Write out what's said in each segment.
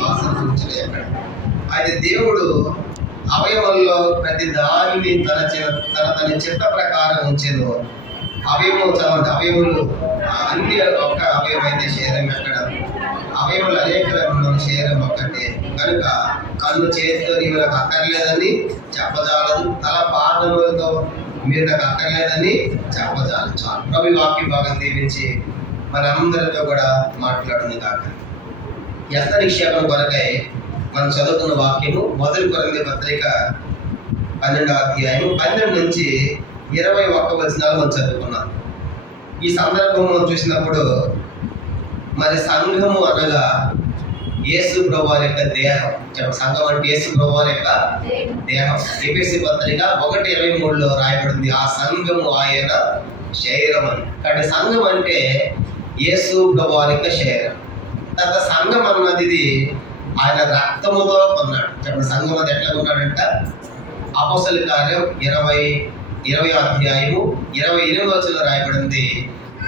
వాసన సూచన ఎక్కడ. అయితే దేవుడు అవయవంలో ప్రతి దానిని తన చిత్త ప్రకారం ఉంచెను. అవయవం చదవండి. అవయవులు అన్ని ఒక్క అవయవం అయితే శరీరం ఎక్కడ. అవయవులు అనేక శరీరం ఒక్కటే కనుక కన్ను చేతితో నీవు నాకు అక్కర్లేదని చెప్పజాలదు, తల పాదములతో మీరు నాకు అక్కర్లేదని చెప్పజాలదు. చాలు. ప్రభు వాక్య భాగం దీవించి మనందరితో కూడా మాట్లాడుతుంది కాక. యెఫ్తా నిక్షేపం కొరకై మనం చదువుతున్న వాక్యము 1 కొరింథీ పత్రిక 12వ అధ్యాయం 12 నుంచి 21 వచనాలు మనం చదువుకున్నాం. ఈ సందర్భంలో చూసినప్పుడు మరి సంఘము అనగా యేసు ప్రభువారి యొక్క దేహం. సంఘం అంటే యేసు ప్రభువారి యొక్క దేహం. ఎఫెసీ పత్రిక 1:23లో రాయబడింది, ఆ సంఘము ఆయన శరీరం అని. కాబట్టి సంఘం అంటే యేసు ప్రభువారి యొక్క శరీరం. తర్వాత సంఘం అన్నది ఆయన రక్తముతో కొన్నాడు. సంఘం అది ఎట్లా కొన్నాడంట? అపోస్తలుల కార్యం 20వ అధ్యాయము 28వ వచనంలో రాయబడింది,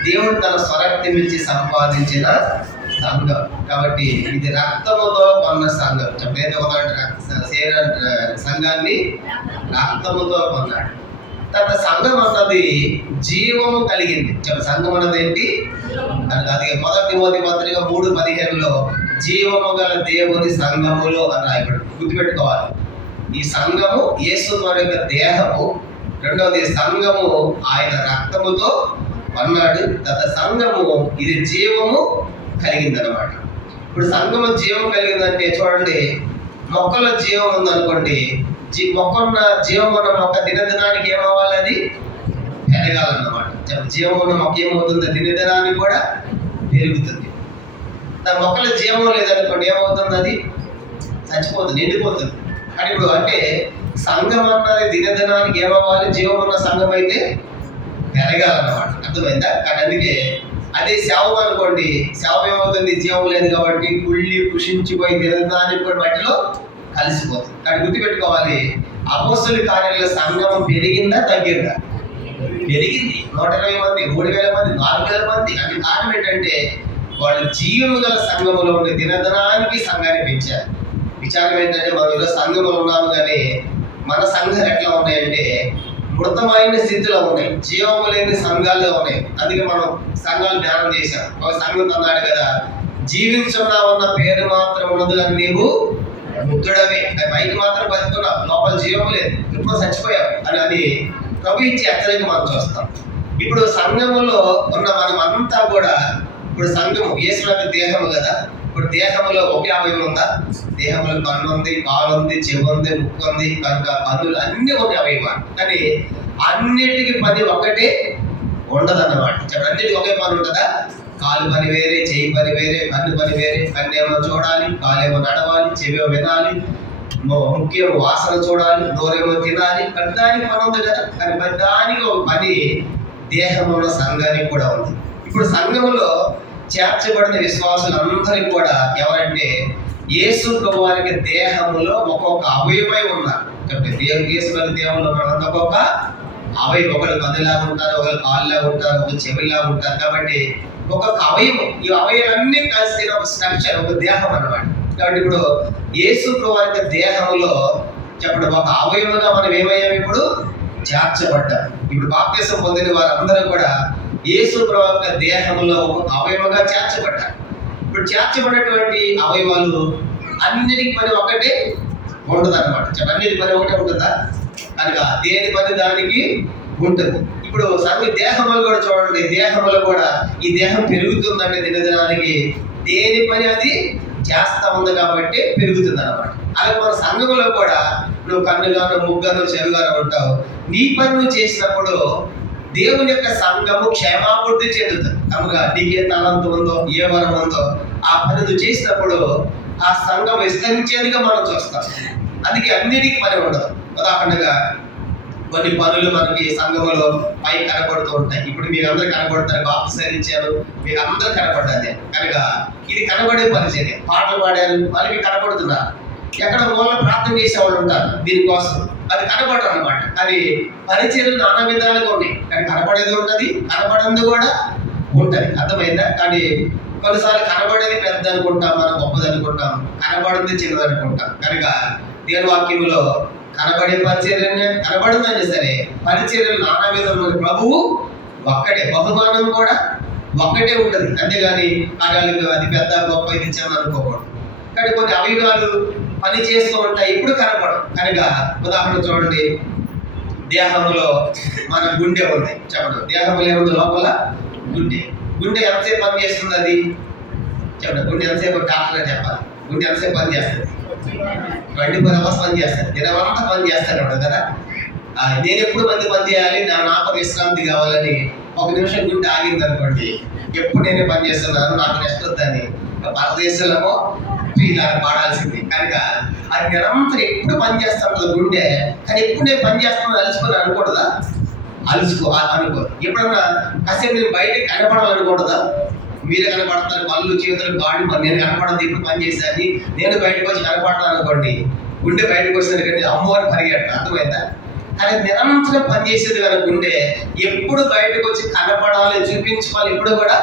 దేవుడు తన స్వరక్తం ఇచ్చి సంపాదించిన సంఘం. కాబట్టి ఇది రక్తముతో కొన్న సంఘం. సంఘాన్ని రక్తముతో కొన్నాడు. తర్వాత సంఘం అన్నది జీవము కలిగింది. సంఘం అన్నది ఏంటి? అది 1 తిమోతి పత్రిక 3:15లో జీవము గల దేవుని సంఘములో అని రాయబడి. గుర్తుపెట్టుకోవాలి, ఈ సంఘము యేసు వారి యొక్క దేహము. రెండవది సంఘము ఆయన రక్తముతో కొన్నాడు. తర్వాత సంఘము ఇది జీవము కలిగిందనమాట. ఇప్పుడు సంఘము జీవం కలిగిందంటే చూడండి, మొక్కలో జీవం ఉందనుకోండి, మొక్కన్న జీవం ఉన్న మొక్క దినదినానికి ఏమవ్వాలి? అది పెరగాలన్నమాట. జీవం ఉన్న మొక్క ఏమవుతుంది? దినదినానికి కూడా పెరుగుతుంది. దాని మొక్కలో జీవం లేదనుకోండి, ఏమవుతుంది? అది చచ్చిపోతుంది, ఎండిపోతుంది. కానీ ఇప్పుడు అంటే సంఘం అన్నది దినదినానికి ఏమవ్వాలి? జీవం ఉన్న సంఘం అయితే పెరగాలన్నమాట. అర్థమైందా? కానీ అందుకే అదే శవం అనుకోండి, శవం ఏమవుతుంది? జీవం లేదు కాబట్టి కుళ్ళి కృషించిపోయి దినదినానికి కూడా మట్టిలో కలిసిపోతుంది. కానీ గుర్తుపెట్టుకోవాలి, అపోస్తలుల కార్యాలలో సంఘం పెరిగిందా తగ్గిందా? పెరిగింది. 120 మంది, 3000 మంది, 4000 మంది. అంటే కారణం ఏంటంటే వాళ్ళు జీవము గల సంఘములో ఉండే దినదినానికి సంఘాన్ని పెంచారు. విచారం ఏంటంటే మనం ఈరోజు సంఘములు ఉన్నాము, కానీ మన సంఘాలు ఎట్లా ఉన్నాయంటే మృతమైన స్థితిలో ఉన్నాయి, జీవము లేని సంఘాల్లో ఉన్నాయి. అందుకే మనం సంఘాలు ధ్యానం చేశాం. ఒక సంఘం అన్నాడు కదా, జీవించున్నావన్న పేరు మాత్రం ఉన్నది కానీ నీవు ముద్దుడవే. పైకి మాత్రం బతుకున్నావు, లోపల జీవం లేదు, ఎప్పుడో చచ్చిపోయావు అని ప్రభు ఇచ్చి హెచ్చరిక మనం చూస్తాం. ఇప్పుడు సంఘములో ఉన్న మనం అంతా కూడా, ఇప్పుడు సంఘము యేసు యొక్క దేహము కదా. ఇప్పుడు దేహంలో ఒకే అవయవం ఉందా? దేహంలో కన్ను ఉంది, కాలు ఉంది, చెవి ఉంది, ముక్కు ఉంది, కనుక పనులు అన్ని ఒక అవయవాలు. కానీ అన్నిటికీ పని ఒక్కటే ఉండదన్నమాట. అన్నిటికీ ఒకే పని ఉంటుందా? కాలు పని వేరే, చెయ్యి పని వేరే, కన్ను పని వేరే. కన్ను ఏమో చూడాలి, కాలేమో నడవాలి, చెవేమో వినాలి, ముఖ్యం వాసన చూడాలి, నోరేమో తినాలి. ప్రతిదానికి పని ఉంది కదా. కానీ ప్రతిదానికి ఒక పని దేహంలో సంఘానికి కూడా ఉంది. ఇప్పుడు సంఘంలో చేర్చబడిన విశ్వాసులందరికీ కూడా ఎవరంటే యేసు ప్రభువారికి దేహంలో ఒక్కొక్క అవయవై ఉన్నారు. కాబట్టి యేసు వారి దేహంలో మనంతా ఒక్కొక్క అవయవం. ఒకళ్ళు కన్నులాగా ఉంటారు, ఒకళ్ళు కాళ్ళలాగా ఉంటారు, ఒకళ్ళు చెవిలాగా ఉంటారు. కాబట్టి ఒక్కొక్క అవయవం, ఈ అవయవాలన్నీ కలిసి ఒక స్ట్రక్చర్, ఒక దేహం అన్నమాట. కాబట్టి ఇప్పుడు యేసు ప్రభువారికి దేహంలో చెప్పడం ఒక అవయవంగా మనం ఏమయ్యాం? ఇప్పుడు చేర్చబడ్డాం. ఇప్పుడు బాప్తిసం పొందిన వారందరూ కూడా యేసు ప్రభువారి దేహంలో ఒక అవయవంగా చేర్చబడ్డారు. ఇప్పుడు చేర్చబడినటువంటి అవయవాలు అన్నిటికి పని ఒకటే ఉంటుంది అన్నమాట. అన్నిటి పని ఒకటే ఉంటుందా? కనుక దేని పని దానికి ఉంటుంది. ఇప్పుడు సంఘ దేహంలో కూడా చూడండి, దేహంలో కూడా ఈ దేహం పెరుగుతుందంటే దినదినానికి దేని పని అది చేస్తా ఉంది కాబట్టి పెరుగుతుంది అన్నమాట. అలాగే మన సంఘంలో కూడా నువ్వు కన్నుగాను, ముగ్గాను, చెవిగాను ఉంటావు. నీ పని నువ్వు చేసినప్పుడు దేవుని యొక్క సంఘము క్షేమాభివృద్ధి చెందుతుంది. కనుక నీకు ఏ తలంతం ఉందో, ఏ వరం ఉందో ఆ పని నువ్వు చేసినప్పుడు ఆ సంఘం విస్తరించేదిగా మనం చూస్తాం. అందుకే అన్నిటికీ పని ఉండదు. ఉదాహరణగా కొన్ని పనులు మనకి సంఘంలో పై కనబడుతూ ఉంటాయి. ఇప్పుడు మీకు అందరూ కనబడతారు, బాప్తిసం ఇచ్చారు, మీకు అందరూ కనబడ్డారు. కనుక ఇది కనబడే పరిచర్య. పాటలు పాడారు, వాళ్ళకి కనబడుతున్నారు. ఎక్కడ మూల ప్రార్థన చేసేవాళ్ళు ఉంటారు దీనికోసం, అది కనబడరు అనమాట. కానీ పరిచర్యలు నానా విధాలుగా ఉన్నాయి. కానీ కనబడేది ఉంటుంది, కనబడింది కూడా ఉంటుంది. అర్థమైందా? కానీ కొన్నిసార్లు కనబడేది పెద్ద అనుకుంటాం, మనం గొప్పది అనుకుంటాం, కనబడింది చిన్నది అనుకుంటాం. కనుక దేవుని వాక్యంలో కనబడే పరిచర్య కనబడిందని సరే, పరిచర్యలు నానా విధములు ప్రభువు ఒక్కడే, బహుమానం కూడా ఒక్కటే ఉంటుంది. అంతేగాని వాళ్ళకి అది పెద్ద గొప్ప ఇది చిన్న అనుకోకూడదు. కానీ కొన్ని అవయవాలు పని చేస్తూ ఉంటాయి, ఇప్పుడు కనపడవు. కనుక ఉదాహరణ చూడండి, దేహంలో మన గుండె ఉంది చెప్పండి. దేహంలో ఏముంది? లోపల గుండె. గుండె ఎంతసేపు పని చేస్తుంది? అది చెప్పండి. గుండె ఎంతసేపు? డాక్టర్ చెప్పాలి. గుండె ఎంతసేపు పని చేస్తుంది? 24 hours పని చేస్తుంది. దినమంతా పని చేస్తాను కదా. నేను ఎప్పుడు పని చేయాలి, నాకు విశ్రాంతి కావాలని 1 నిమిషం గుండె ఆగింది అనుకోండి, ఎప్పుడు నేనే పని చేస్తున్నాను, నాకు రెస్ట్ వద్దని పరదేశంలో ఇలా పాడాల్సింది. కనుక అది నిరంతరం ఎప్పుడు పని చేస్తాను గుండె. కానీ ఎప్పుడు నేను పని చేస్తాను అలసిపోయి అనుకూడదా? అనుకోదు. ఎప్పుడన్నా కాసేపు నేను బయటకు కనపడాలనుకూడదా? మీరే కనపడతారు, పళ్ళు చేతులు గాడి, నేను కనపడదు, ఇప్పుడు పని చేశాను, నేను బయటకు వచ్చి కనపడతాను అనుకోండి, గుండె బయటకు వస్తుంది కానీ అమ్మవారు పరిగెట్ట. అర్థమైందా? కానీ నిరంతరం పనిచేసేది కనుక గుండె ఎప్పుడు బయటకు వచ్చి కనపడాలి, చూపించుకోవాలి, ఎప్పుడు కూడా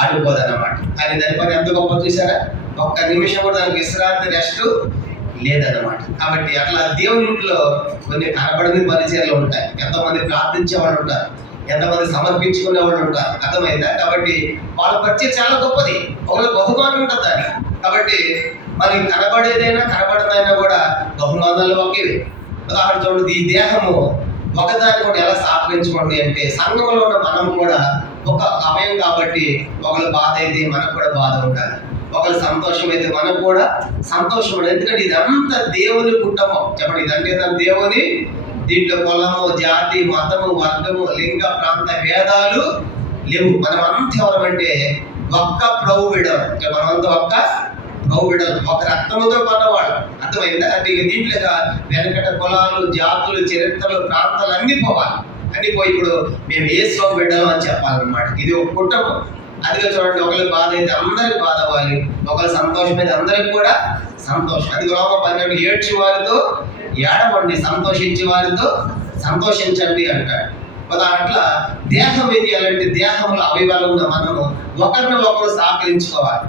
ఆడిపోదు అన్నమాట. కానీ దాని పని ఎంత గొప్ప చూసారా? 1 నిమిషం కూడా దానికి విశ్రాంతి, రెస్ట్ లేదన్నమాట. కాబట్టి అట్లా దేవుని ఇంట్లో కొన్ని కనబడని పరిచయాలు ఉంటాయి. ఎంతమంది ప్రార్థించే వాళ్ళు ఉంటారు, ఎంతమంది సమర్పించుకునే వాళ్ళు ఉంటారు. అర్థమైందా? కాబట్టి వాళ్ళ పరిచయం చాలా గొప్పది, ఒకళ్ళు బహుమానం ఉంటుంది దాన్ని. కాబట్టి మనకి కనబడేదైనా కనబడదైనా కూడా బహుమానాలు ఒకేవి. ఉదాహరణ చూడండి, ఈ దేహము ఒకదాని కూడా ఎలా సహకరించుకోండి అంటే, సంఘంలో ఉన్న మనం కూడా ఒక అవయం కాబట్టి ఒకళ్ళు బాధ అయితే మనకు కూడా బాధ ఉండాలి, ఒకళ్ళు సంతోషం అయితే మనకు కూడా సంతోషం ఉండాలి. ఎందుకంటే ఇదంతా దేవుని కుటుంబం. చెప్పండి, ఇదంటే దేవుని. దీంట్లో కులము, జాతి, మతము, వర్గము, లింగ, ప్రాంత భేదాలు లేవు. మనం అంతా ఎవరమంటే ఒక్క ప్రభు బిడ్డలు. మనమంతా ఒక్క ప్రభు బిడ్డలు, ఒక రక్తముతో కొన్నవాడు. అర్థమైందా? అంటే ఇక దీంట్లో వెనకట కులాలు, జాతులు, చరిత్రలు, ప్రాంతాలు అన్నీ పోవాలి. అన్నీ పోయి ఇప్పుడు మేము ఏ ప్రభు బిడ్డలు అని చెప్పాలన్నమాట. ఇది ఒక కుటుంబం. అదిగా చూడండి, ఒకరికి బాధ అయితే అందరికి బాధ అవ్వాలి, ఒకరి సంతోషం అయితే అందరికి కూడా సంతోషం. అది రోమ 12 ఏడ్చి వారితో ఏడవండి, సంతోషించే వారితో సంతోషించండి అంటాడు. అట్లా దేహం ఏం చేయాలంటే, దేహంలో అవయవాలు ఉన్న మనము ఒకరిని ఒకరు సహకరించుకోవాలి.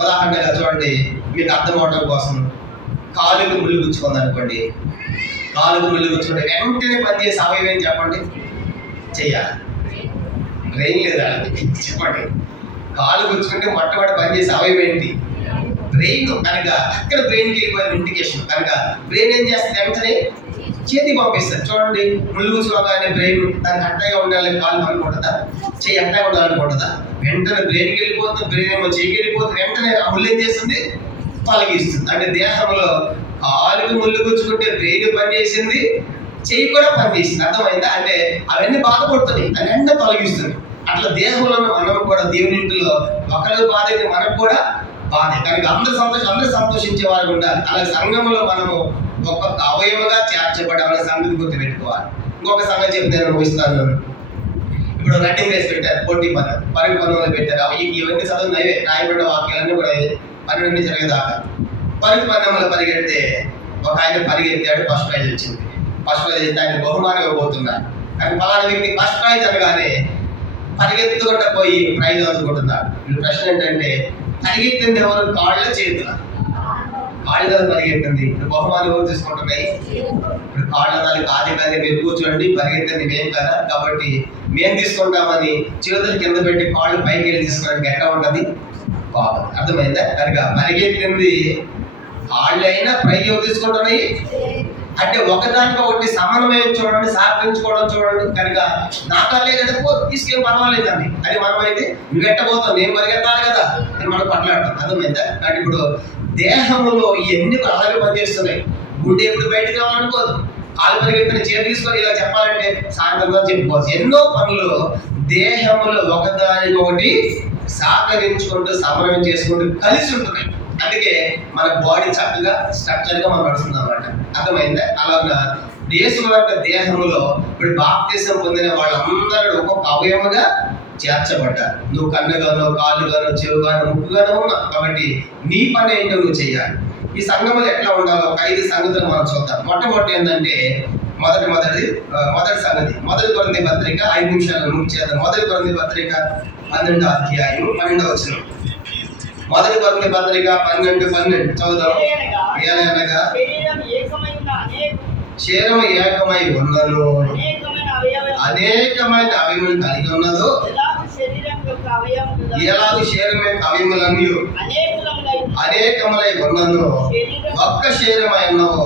ఉదాహరణగా చూడండి, మీకు అర్థం అవడం కోసం, కాలుకి ముళ్ళు గుచ్చుకుంది అనుకోండి, కాలుకి ముళ్ళు గుచ్చుకుంటే వెంటనే పనిచేసే అవయవం ఏం చెప్పండి? చెయ్యాలి. బ్రెయిన్ లేదా చెప్పండి. కాలు గుచ్చుకుంటే మొట్టమొదటి పనిచేసే అవయవం ఏంటి? బ్రెయిన్. కనుక అక్కడ బ్రెయిన్కి వెళ్ళిపోయిన ఇండికేషన్. కనుక బ్రెయిన్ ఏం చేస్తుంది? వెంటనే చేతి పంపిస్తుంది. చూడండి, ముళ్ళు గుచ్చుకోగానే బ్రెయిన్ దానికి అట్టగా ఉండాలని కాలు అనుకుంటుందా? చేయి అట్టగా ఉండాలనుకుంటుందా? వెంటనే బ్రెయిన్కి వెళ్ళిపోతుంది, బ్రెయిన్ ఏమో చేయికి వెళ్ళిపోతుంది, వెంటనే ఆ ముళ్ళు ఏం చేస్తుంది? తొలగిస్తుంది. అంటే దేహంలో కాలుకి ముళ్ళు గుచ్చుకుంటే బ్రెయిన్ పనిచేసింది, చెయ్యి కూడా పనిచేసింది. అర్థమైందా? అంటే అవన్నీ బాధపడుతున్నాయి, అది వెంటనే తొలగిస్తుంది. అట్లా దేహంలో మనం కూడా దేవుని ఇంటిలో ఒకరికి బాధ అయితే మనకు కూడా బాధ. కనుక అందరూ సంతోషించే వారు ఉండాలి. అలాగే సంఘంలో మనము ఒక్కొక్క అవయవగా చేర్చబడాలనే సంగతి గుర్తు పెట్టుకోవాలి. ఇంకొక సంగతి చెప్తే నేను ముగిస్తాను. ఇప్పుడు రన్నింగ్ రేస్ పెట్టారు, పోటీ పదం, పరుగు పదంలో పెట్టారు. ఇవన్నీ చదువు రాయబడ్డ వాక్యాలన్నీ కూడా 12 నుంచి జరిగేదాకా. పరుగు పదంలో పరిగెడితే ఒక ఆయన పరిగెత్తాడు, ఫస్ట్ ప్రైజ్ వచ్చింది. ఫస్ట్ ప్రైజ్ అయితే ఆయన బహుమానం ఇవ్వబోతున్నారు. కానీ పలానా వ్యక్తి ఫస్ట్ ప్రైజ్ అనగానే పరిగెత్తుకుంటా పోయి ప్రైజ్ అందుకుంటున్నాడు. ఇప్పుడు ప్రశ్న ఏంటంటే, పరిగెత్తింది ఎవరు? కాళ్ళ, చేతుల? కాళ్ళు కదా పరిగెత్తింది. ఇప్పుడు బహుమానం ఎవరు తీసుకుంటున్నాయి? ఇప్పుడు కాళ్ళ నాలుగు కాదు, మీరు కూర్చోండి, పరిగెత్తింది మేము కదా, కాబట్టి మేము తీసుకుంటామని చేతులు కింద పెట్టి కాళ్ళు పైకి వెళ్ళి తీసుకోవడానికి ఎట్లా ఉంటుంది? బాగుంది. అర్థమైందా? కనుక పరిగెత్తింది కాళ్ళైనా ప్రైజ్ ఎవరు తీసుకుంటున్నాయి అంటే ఒకదానికి ఒకటి సమన్వయం చూడండి, సహకరించుకోవడం చూడండి. కనుక నా కాళ్ళే కదా, తీసుకేం పర్వాలేదండి అది మనమైతే నువ్వు ఎట్టబోతావు, నేను పరిగెత్తాలి కదా అని మనం పట్లాడతాం. అర్థమైందా? అంటే ఇప్పుడు దేహంలో ఇవన్నీ అలాగే పనిచేస్తున్నాయి. గుండె ఎప్పుడు బయటకు రావాలనుకోదు, కాలు పరిగెత్తిన చేతి తీసుకొని ఇలా చెప్పాలంటే సాయంత్రం చెప్పుకోవచ్చు. ఎన్నో పనులు దేహంలో ఒకదానికి ఒకటి సహకరించుకుంటూ సమన్వయం చేసుకుంటూ కలిసి ఉంటున్నాయి. అందుకే మన బాడీ చక్కగా స్ట్రక్చర్గా మనం నడుస్తుంది అన్నమాట. అర్థమైందా? అలాగా యేసు యొక్క దేహంలో ఇప్పుడు బాప్తిసం పొందిన వాళ్ళందరూ ఒక్కొక్క అవయవముగా చేర్చబడ్డారు. నువ్వు కన్నుగానో, కాళ్ళుగానో, చెవుగానో, ముక్కుగానో ఉన్నావు. కాబట్టి నీ పని ఏంటో నువ్వు చేయాలి. ఈ సంఘములు ఎట్లా ఉండాలో ఒక 5 సంగతులు మనం చూద్దాం. మొట్టమొదటి ఏంటంటే, మొదటి సంగతి 1 కొరింథీ పత్రిక 5 నిమిషాలు ముగించేద్దాం. 1 కొరింథీ పత్రిక 12వ అధ్యాయం 12వ వచనం. మొదటి కొరింథీ పత్రిక 12:12 చదువుదాం. ఏలయనగా ఏలయనగా శరీరం ఏకమై ఉన్నను శరీరము అనేకమైన అవయములు కలిగి ఉన్నదో ఎలాగూ శరీరం యొక్క అవయములన్నీ అనేకములై ఉన్నను ఒక్క శరీరమై ఉన్నవో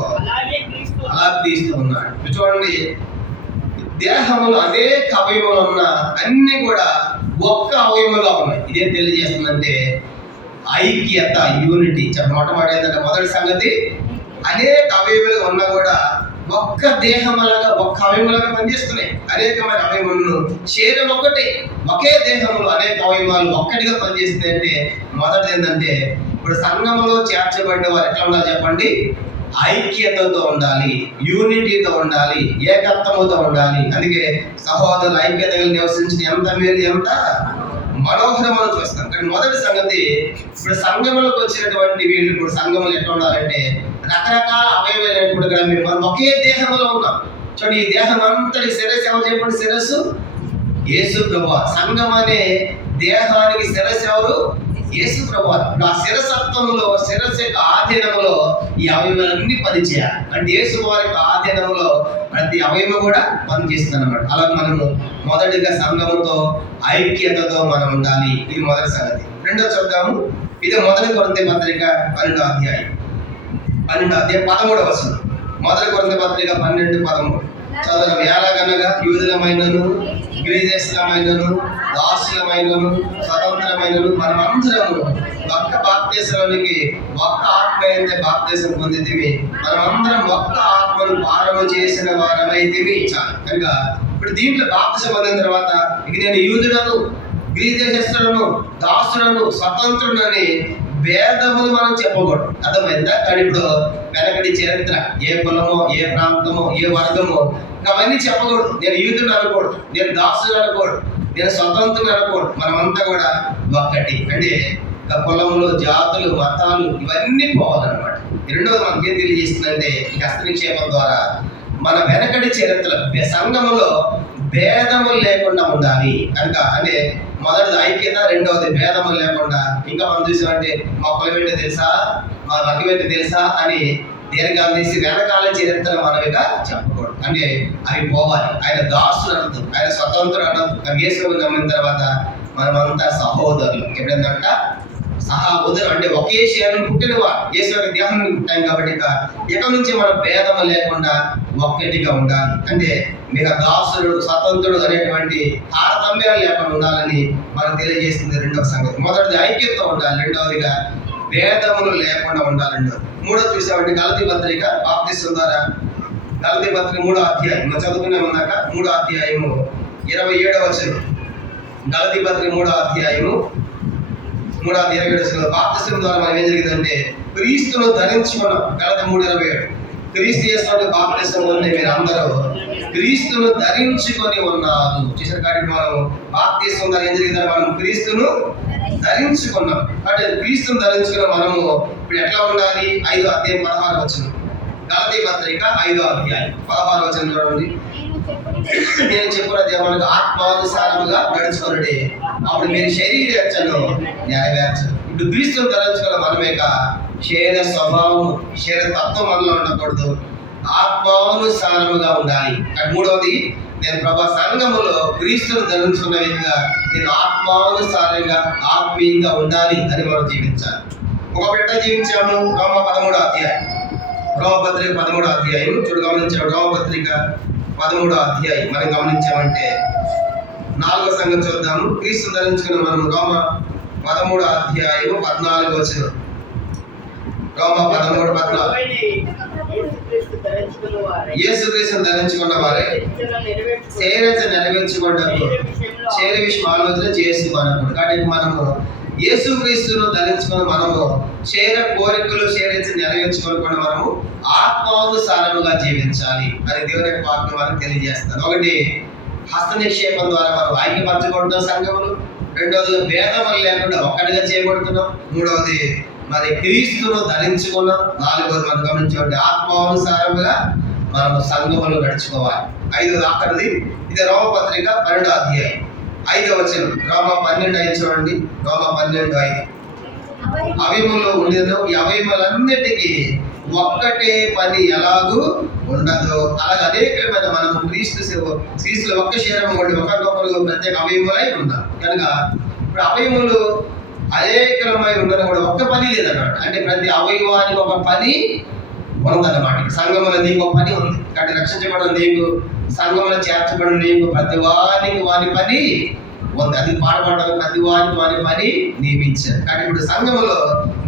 అలా తీస్తూ ఉన్నాడు. చూడండి, దేహంలో అనేక అవయములు ఉన్న అన్ని కూడా ఒక్క అవయముగా ఉన్నాయి. ఇదేం తెలియజేస్తుందంటే ఐక్యత, యూనిటీ. మొట్టమొదటి ఏంటంటే మొదటి సంగతి, అనేక అవయములు ఉన్నా కూడా ఒక్క దేహములాగా ఒక్క అవయములాగా పనిచేస్తున్నాయి. అనేకమైన అవయములను శరీరం ఒక్కటే, ఒకే దేహంలో అనేక అవయవాలు ఒక్కటిగా పనిచేస్తున్నాయి. అంటే మొదటిది ఏంటంటే, ఇప్పుడు సంఘములో చేర్చబడిన వారు ఎట్లా ఉండాలి చెప్పండి? ఐక్యతతో ఉండాలి, యూనిటీతో ఉండాలి, ఏకత్వముతో ఉండాలి. అందుకే సహోదరులు ఐక్యతగా నివసించిన ఎంత మేలు, ఎంత మనోహరమని చూస్తాం. కానీ మొదటి సంగతి, ఇప్పుడు సంఘములకు వచ్చినటువంటి వీళ్ళు ఇప్పుడు సంఘములు ఎట్లా ఉండాలంటే రకరకాల అవయవాలు కూడా మనం ఒకే దేహంలో ఉన్నాం. చూడండి, ఈ దేహం అంతటి శిరస్సు ఎవరు చెప్పండి? శిరస్సు యేసు ప్రభువు. సంఘం అనే దేహానికి శిరస్సు ఎవరు? యేసు ప్రభువు. ఆ శిరసత్వంలో, శిరస్సు యొక్క ఆధీనంలో ఈ అవయవాలన్నీ పనిచేయాలి. అంటే యేసు వారి యొక్క ఆధీనంలో ప్రతి అవయవం కూడా పనిచేస్తుంది అన్నమాట. అలా మనము మొదటిగా సంఘముతో ఐక్యతతో మనం ఉండాలి. ఇది మొదటి సంగతి. రెండో చూద్దాము. ఇది మొదటి కొరింథీ పత్రిక 12వ అధ్యాయం 13వ వచనం. మొదటి కొరింథీ పత్రిక 12:13 చదువు. ఎలాగనగా యూదులమైనను గ్రీజులమైనను దాసులమైనను స్వతంత్రమైనను మనమందరము ఒక్క బాప్తిసానికి ఒక్క ఆత్మ అయితే బాప్తిసం పొందితిమి, మనమందరం ఒక్క ఆత్మను పానము చేసిన వారమైతిమి. చాలు. కనుక ఇప్పుడు దీంట్లో బాప్తిసం పొందిన తర్వాత ఇక నేను యూదులను, గ్రీజులను, దాసులను, స్వతంత్రులని భేదములు మనం చెప్పకూడదు. అర్థమైందా? కానీ ఇప్పుడు వెనకటి చరిత్ర, ఏ కులమో, ఏ ప్రాంతమో, ఏ వర్గమో, అవన్నీ చెప్పకూడదు. నేను యూదుని అనకూడదు, నేను దాసుని అనకూడదు, నేను స్వతంత్రుని అనకూడదు. మనమంతా కూడా ఒక్కటి. అంటే కులములు, జాతులు, మతాలు ఇవన్నీ పోవాలన్నమాట. రెండోది మనకి ఏం తెలియజేస్తుందంటే ఈ హస్తనిక్షేపం ద్వారా మన వెనకటి చరిత్ర సంఘములో భేదములు లేకుండా ఉండాలి. కనుక అంటే మొదటిది ఐక్యత, రెండవది భేదములు లేకుండా. ఇంకా మనం చూసామంటే మా కులం ఏంటో తెలుసా, మా వర్గం ఏంటో తెలుసా అని దీర్ఘాలు తీసి వెనకాల చరిత్ర మనవిగా చెప్పకూడదు. అంటే అవి పోవాలి. ఆయన దాసులు అనదు, ఆయన స్వతంత్రుడు అనదు. యేసుని నమ్మిన తర్వాత మనమంతా సహోదరులు. ఎప్పుడైందంట సహోదరులు అంటే ఒకే శరీరం పుట్టినవా, యేసు యొక్క దేహం పుట్టాం కాబట్టి ఇక నుంచి మనం భేదము లేకుండా ఒక్కటిగా ఉండాలి. అంటే మీకు దాసుడు, స్వతంత్రుడు అనేటువంటి తారతమ్యాలు లేకుండా ఉండాలని మనం తెలియజేస్తుంది రెండవ సంగతి. మొదటిది ఐక్యతతో ఉండాలి, రెండవదిగా భేదములు లేకుండా ఉండాలండి. మూడో చూసామంటే గలతీ పత్రిక బాప్తిసం ద్వారా గలతీ పత్రిక 3వ అధ్యాయం మనం చదువుకునే ఉన్నాక 3వ అధ్యాయము 27వ వచనం. గలతీ పత్రిక 3వ అధ్యాయము 27వ వచనం. బాప్తిసం ద్వారా మనం ఏం జరిగిందంటే క్రీస్తును ధరించుకున్నాం. గలతీ 3:27. క్రీస్తు యేసును బాప్తిసం పొంది మీరు అందరూ క్రీస్తును ధరించుకొని ఉన్నారు. చూసారు కాబట్టి మనం బాప్తిసం ద్వారా ఏం జరిగిందంటే మనం క్రీస్తును ధరించుకున్నాం. అంటే క్రీస్తును ధరించుకున్న మనము ఇప్పుడు ఎట్లా ఉండాలి? 5వ అధ్యాయం 16వ వచనం. గలతీ పత్రిక 5వ అధ్యాయం 16వ వచనం చూడండి. నేను చెప్పినది మనకు ఆత్మానుసారముగా నడుచుకున్నది, అప్పుడు మీరు శరీరను నెరవేర్చరు. ఇప్పుడు క్రీస్తును ధరించుకున్న మనమేక శరీర స్వభావం, శరీర తత్వం మనలో ఉండకూడదు, ఆత్మానుసారముగా ఉండాలి. మూడవది, నేను ప్రభా సంఘములో క్రీస్తును ధరించుకున్న విధంగా నేను ఆత్మానుసారంగా ఆత్మీయంగా ఉండాలి అని మనం జీవించాలి. ఒక బిడ్డ జీవించాము. రోమ 13వ అధ్యాయం, రోమపత్రిక 13వ అధ్యాయం చూడు గమనించాము. రోమపత్రిక 13వ అధ్యాయం మనం గమనించామంటే 4వ సంగతి చూద్దాము. క్రీస్తును ధరించుకున్న మనం రోమ 13వ అధ్యాయం 14వ వచనం. రోమ 13:14. యేసుక్రీస్తును ధరించుకున్న వారే శరీరత నెరవేర్చుకున్నప్పుడు శరీర విషయం ఆలోచన చేసుకోనప్పుడు. కాబట్టి మనము యేసుక్రీస్తును ధరించుకుని మనము శరీర కోరికలు శరీరత నెరవేర్చుకోకుండా మనము ఆత్మానుసారముగా జీవించాలి అని దేవుని యొక్క వాక్యం మనకు తెలియజేస్తాను. ఒకటి, హస్త నిక్షేపం ద్వారా మనం ఐక్యపరచబడుతున్నాం సంఘములు. రెండవది, భేదములు లేకుండా ఒక్కటిగా చేయబడుతున్నాం. మూడవది, మరి క్రీస్తును ధరించుకున్నాం. నాలుగవది మనం గమనించండి, ఆత్మానుసారముగా మనం సంఘములు నడుచుకోవాలి. ఐదవది ఆఖరిది, ఇది రోమపత్రిక 12వ అధ్యాయం 5వ వచనం. రోమ 12:5 చూడండి. రోమ 12:5. అవయములో ఉండేదో ఈ అవయములన్నిటికీ ఒక్కటే పని ఎలాగూ ఉండదు. అలాగే అనేకమైన మనం క్రీస్తులో ఒక్క శరీరం ఉండి ఒకరికొకరు ప్రత్యేక అవయములై ఉన్నాం కనుక ఇప్పుడు అవయములు అనేకమై ఉండడం కూడా ఒక్క పని లేదన్నమాట. అంటే ప్రతి అవయవానికి ఒక పని ఉందన్నమాట. సంఘములో నీకు ఒక పని ఉంది కాబట్టి రక్షించబడిన నీకు, సంఘంలో చేర్చబడిన నీకు ప్రతి వానికి వాని పని ఉంది. అది పాడబడడం ప్రతి వానికి వాని పని నియమించారు. కానీ ఇప్పుడు సంఘములో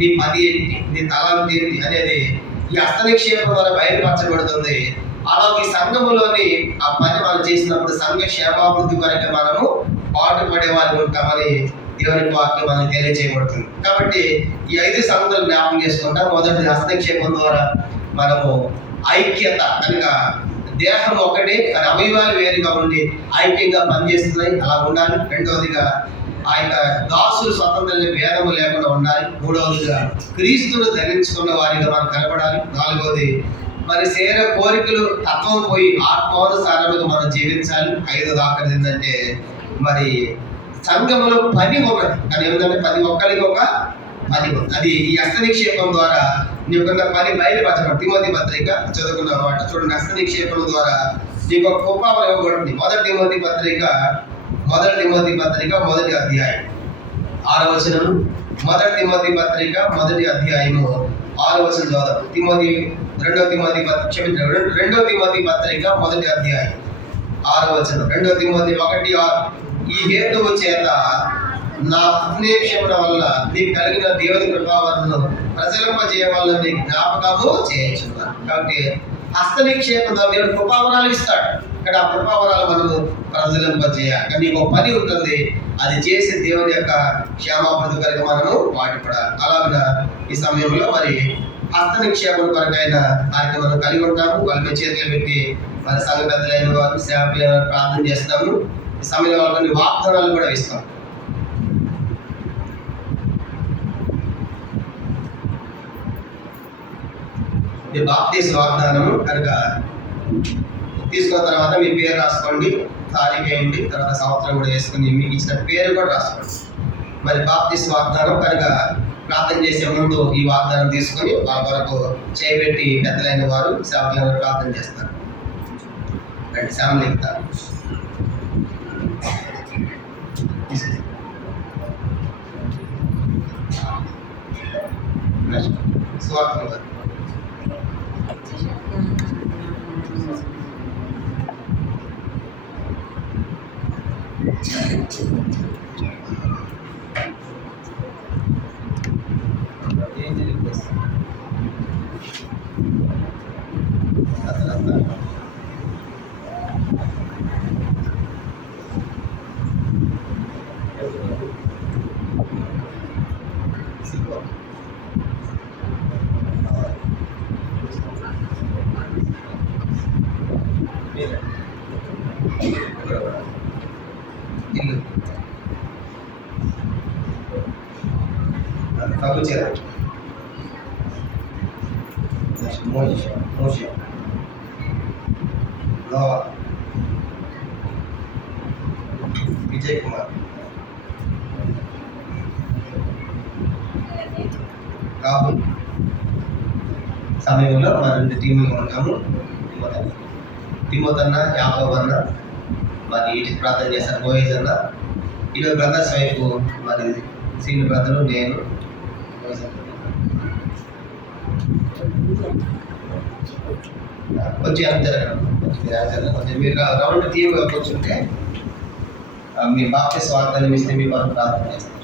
నీ పని ఏంటి, నీ తలాంతి ఏంటి అనేది ఈ హస్తనిక్షేపం ద్వారా బయలుపరచబడుతుంది. అలాగే సంఘములోని ఆ పని మనం చేసినప్పుడు సంఘ క్షేమాభివృద్ధి కొరకు మనము పాటుపడే వారు ఉంటామని దేవుని వాక్యం మనకు తెలియజేయబడుతుంది. కాబట్టి ఈ 5 సంగతులు జ్ఞాపకం చేసుకుంటాం. మొదటి హస్తనిక్షేపం ద్వారా మనము ఐక్యత, కనుక దేహం ఒకటే కానీ అవయవాలు వేరుగా ఉండి ఐక్యంగా పనిచేస్తున్నాయి, అలా ఉండాలి. రెండవదిగా ఆ యొక్క దాసులు స్వతంత్ర భేదము లేకుండా ఉండాలి. మూడవదిగా క్రీస్తును ధరించుకున్న వారిగా మనం కనపడాలి. నాలుగవది మరి శరీర కోరికలు తత్వం పోయి ఆత్మానుసారముగా మనం జీవించాలి. ఐదవది ఆఖరిది ఏంటంటే మరి సంఘములో పని ఒకటి కానీ ఏమిటంటే ప్రతి ఒక్కరికి ఒక పని ఉంది. అది ఈ హస్తనిక్షేపం ద్వారా నీకున్న పని బయలుపరచబడి తిమోతి పత్రిక చదువుకున్న మాట చూడండి. హస్తనిక్షేపం ద్వారా నీకు ఒక కృపావరం ఇవ్వబడింది. మొదటి తిమోతి పత్రిక మొదటి అధ్యాయం 6వ వచనం. మొదటి తిమోతి పత్రిక మొదటి అధ్యాయము 6వ వచనం చదువు. రెండవ తిమోతి పత్రిక మొదటి అధ్యాయం 6వ వచనం. 2 తిమోతి 1:6. ఈ హేతువు చేత నా హస్తనిక్షేపం వల్ల నీకు కలిగిన దేవుని కృపావరణను ప్రజలింపజేయవలన నీకు జ్ఞాపకము చేయించున్నాను. కాబట్టి హస్తనిక్షేపం ద్వారా దేవుడు కృపావరాలు ఇస్తాడు. ఇక్కడ ఆ కృపావరాలు మనము ప్రజలింపజేయాలి. కానీ నీకు పని ఉంటుంది, అది చేసి దేవుని యొక్క క్షేమాభివృద్ధి కొరకు మనము పాటుపడాలి. అలాగ ఈ సమయంలో మరి హస్తనిక్షేపం కొరకైన కార్యక్రమం కలిగి ఉంటాము. వాళ్ళ చేతులు పెట్టి మరి సంఘ పెద్దలైన వారు సేవకులు ప్రార్థన చేస్తాము. ఈ సమయంలో వాళ్ళు కొన్ని వాగ్దానాలు కూడా ఇస్తాం. ఇది బాప్తీస వాగ్దానము కనుక తీసుకున్న తర్వాత మీ పేరు రాసుకోండి, తారీఖు వేయండి, తర్వాత సంవత్సరం కూడా వేసుకుని మీకు ఇచ్చిన పేరు కూడా రాసుకోండి. మరి బాప్తీస వాగ్దానం కనుక ప్రార్థన చేసే ముందు ఈ వాగ్దానం తీసుకొని వాళ్ళ వరకు చేయబెట్టి పెద్దలైన వారు సేవకులైన ప్రార్థన చేస్తారు. అంటే శామలు ఎక్కుతారు. స్వాగతం గారు. ఇల్లు ప్రభుత్వ మోషి విజయ్ కుమార్, రాహుల్. సమయంలో మన 2 టీములు ఉంటాము. తిమోతన్న, యాకోబ్ అన్న మరి ఇటు ప్రార్థన చేశారు. బోయేజ్ అన్న, ఈరోజు బ్రదర్స్ వైపు మరి సీనియర్ బ్రదరు, నేను కొంచెం కొంచెం మీరు రౌండ్ టీమ్గా కూర్చుంటే మీ బాప్తిస్మ వాగ్దానం ఇస్తే మీ కొరకు ప్రార్థన చేస్తారు.